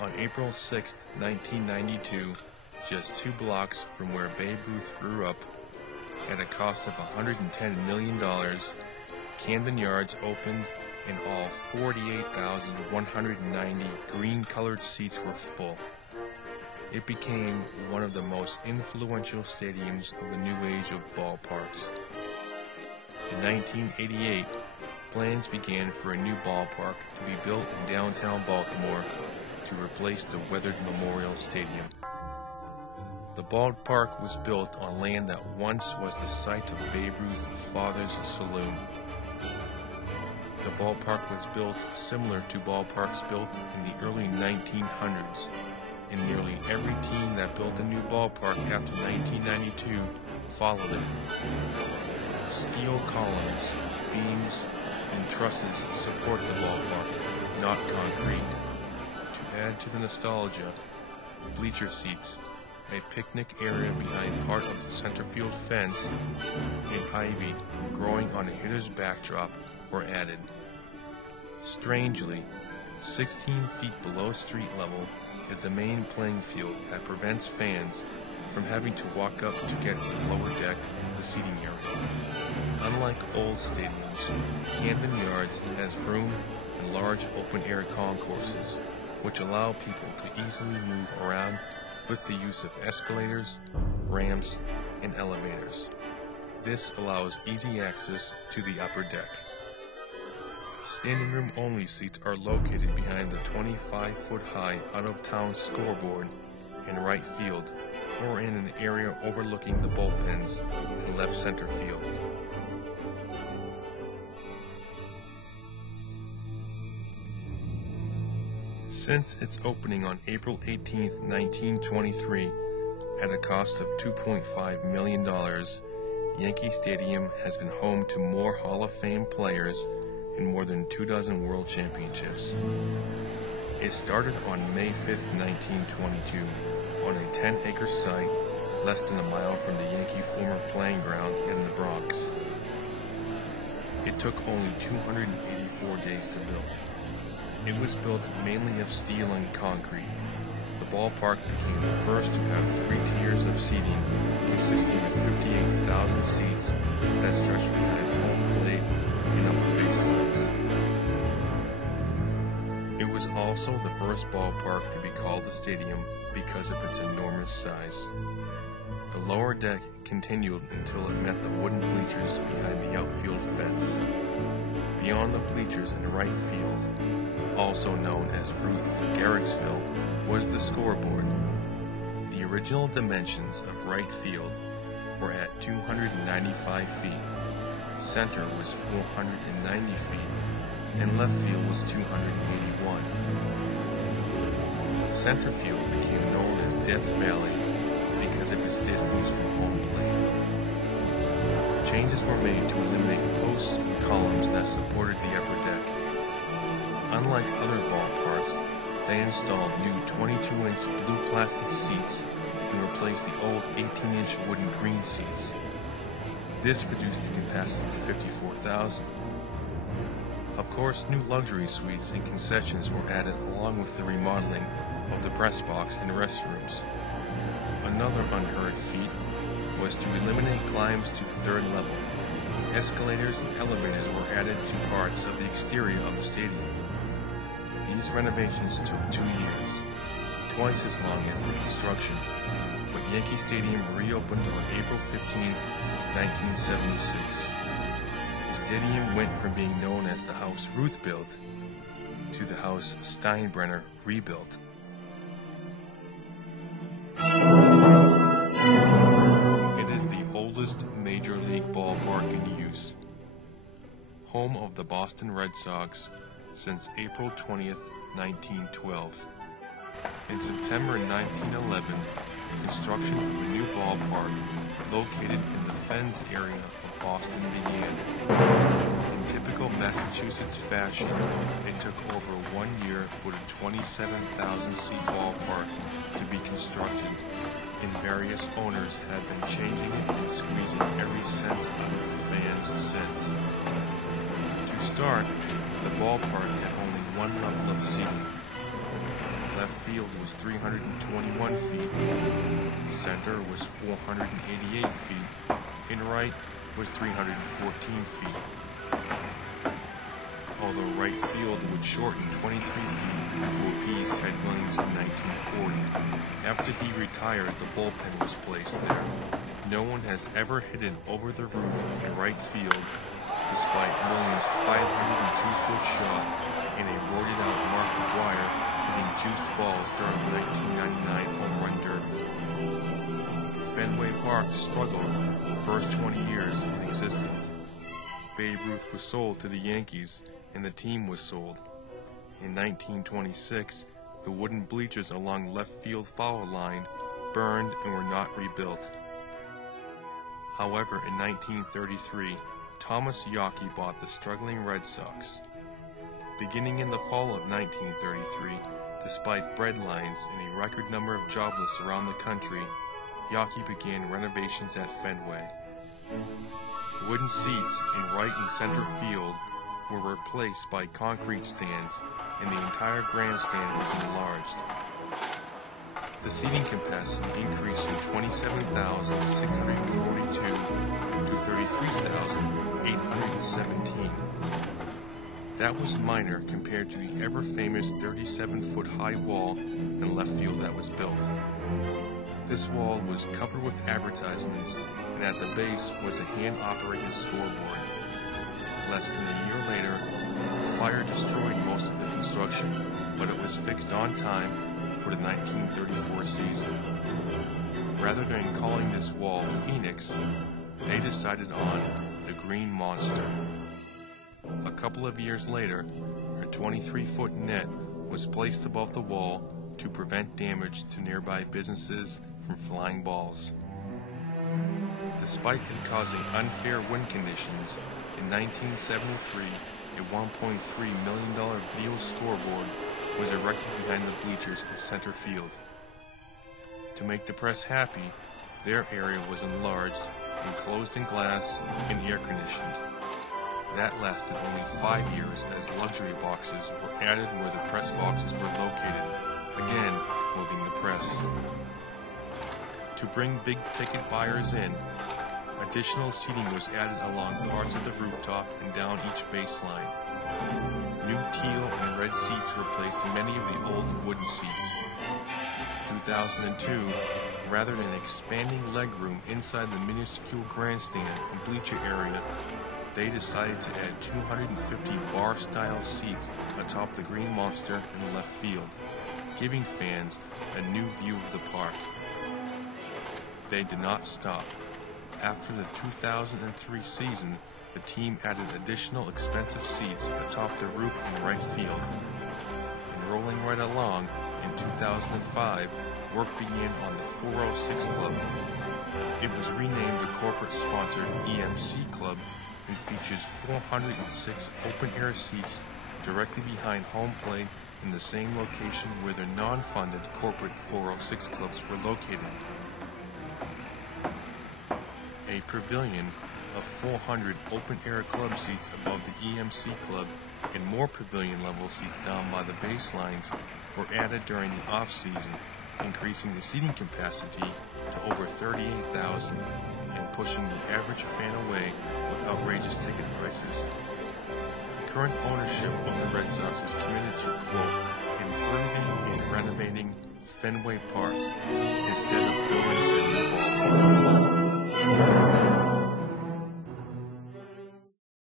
on April 6, 1992, just 2 blocks from where Babe Ruth grew up, at a cost of $110 million, Camden Yards opened and all 48,190 green-colored seats were full. It became one of the most influential stadiums of the new age of ballparks. In 1988, plans began for a new ballpark to be built in downtown Baltimore to replace the weathered Memorial Stadium. The ballpark was built on land that once was the site of Babe Ruth's father's saloon. The ballpark was built similar to ballparks built in the early 1900s, and nearly every team that built a new ballpark after 1992 followed it. Steel columns, beams, and trusses support the ballpark, not concrete. To add to the nostalgia, bleacher seats, a picnic area behind part of the center field fence, and ivy growing on a hitter's backdrop were added. Strangely, 16 feet below street level is the main playing field that prevents fans from having to walk up to get to the lower deck of the seating area. Unlike old stadiums, Camden Yards has room and large open-air concourses, which allow people to easily move around with the use of escalators, ramps, and elevators. This allows easy access to the upper deck. Standing room only seats are located behind the 25-foot-high out-of-town scoreboard in right field, or in an area overlooking the bullpens in left center field. Since its opening on April 18, 1923, at a cost of $2.5 million, Yankee Stadium has been home to more Hall of Fame players and more than 24 World Championships. It started on May 5, 1922, on a 10-acre site less than a mile from the Yankee former playing ground in the Bronx. It took only 284 days to build. It was built mainly of steel and concrete. The ballpark became the first to have 3 tiers of seating, consisting of 58,000 seats that stretched behind home plate and up the baselines. It was also the first ballpark to be called a stadium because of its enormous size. The lower deck continued until it met the wooden bleachers behind the outfield fence. Beyond the bleachers in right field, also known as Ruth and Garrettsville, was the scoreboard. The original dimensions of right field were at 295 feet, center was 490 feet, and left field was 281. Center field became known as Death Valley because of its distance from home plate. Changes were made to eliminate posts and columns that supported the upper deck. Unlike other ballparks, they installed new 22-inch blue plastic seats and replaced the old 18-inch wooden green seats. This reduced the capacity to 54,000. Of course, new luxury suites and concessions were added along with the remodeling of the press box and restrooms. Another unheard feat was to eliminate climbs to the 3rd level. Escalators and elevators were added to parts of the exterior of the stadium. These renovations took 2 years, twice as long as the construction, but Yankee Stadium reopened on April 15, 1976. The stadium went from being known as the house Ruth built to the house Steinbrenner rebuilt. It is the oldest major league ballpark in use. Home of the Boston Red Sox since April 20th, 1912. In September 1911, construction of a new ballpark located in the Fens area of Boston began. In typical Massachusetts fashion, it took over 1 year for the 27,000-seat ballpark to be constructed, and various owners have been changing it and squeezing every cent out of the fans since. To start, the ballpark had only one level of seating. Left field was 321 feet, center was 488 feet, and right was 314 feet. Although right field would shorten 23 feet to appease Ted Williams in 1940. After he retired, the bullpen was placed there. No one has ever hit it over the roof in right field, despite Williams' 502-foot shot and a roided-out Mark McGwire hitting juiced balls during the 1999 home run derby. Fenway Park struggled the first 20 years in existence. Babe Ruth was sold to the Yankees, and the team was sold. In 1926, the wooden bleachers along left field foul line burned and were not rebuilt. However, in 1933, Thomas Yankee bought the struggling Red Sox. Beginning in the fall of 1933, despite breadlines and a record number of jobless around the country, Yankee began renovations at Fenway. Wooden seats in right and center field were replaced by concrete stands, and the entire grandstand was enlarged. The seating capacity increased from 27,642 to 33,817. That was minor compared to the ever-famous 37-foot high wall in left field that was built. This wall was covered with advertisements, and at the base was a hand-operated scoreboard. Less than a year later, fire destroyed most of the construction, but it was fixed on time for the 1934 season. Rather than calling this wall Phoenix, they decided on the Green Monster. A couple of years later, a 23-foot net was placed above the wall to prevent damage to nearby businesses from flying balls. Despite it causing unfair wind conditions, in 1973, a $1.3 million video scoreboard was erected behind the bleachers in center field. To make the press happy, their area was enlarged, enclosed in glass, and air-conditioned. That lasted only 5 years as luxury boxes were added where the press boxes were located, again moving the press. To bring big-ticket buyers in, additional seating was added along parts of the rooftop and down each baseline. New teal and red seats replaced many of the old wooden seats. 2002, rather than expanding legroom inside the minuscule grandstand and bleacher area, they decided to add 250 bar-style seats atop the Green Monster in left field, giving fans a new view of the park. They did not stop. After the 2003 season, the team added additional expensive seats atop the roof in right field. And rolling right along, in 2005, work began on the 406 Club. It was renamed the corporate-sponsored EMC Club and features 406 open-air seats directly behind home plate in the same location where the non-funded corporate 406 clubs were located. A pavilion of 400 open-air club seats above the EMC Club and more pavilion-level seats down by the baselines were added during the off-season, increasing the seating capacity to over 38,000 and pushing the average fan away with outrageous ticket prices. Current ownership of the Red Sox is committed to, quote, improving and renovating Fenway Park instead of building a new ballpark.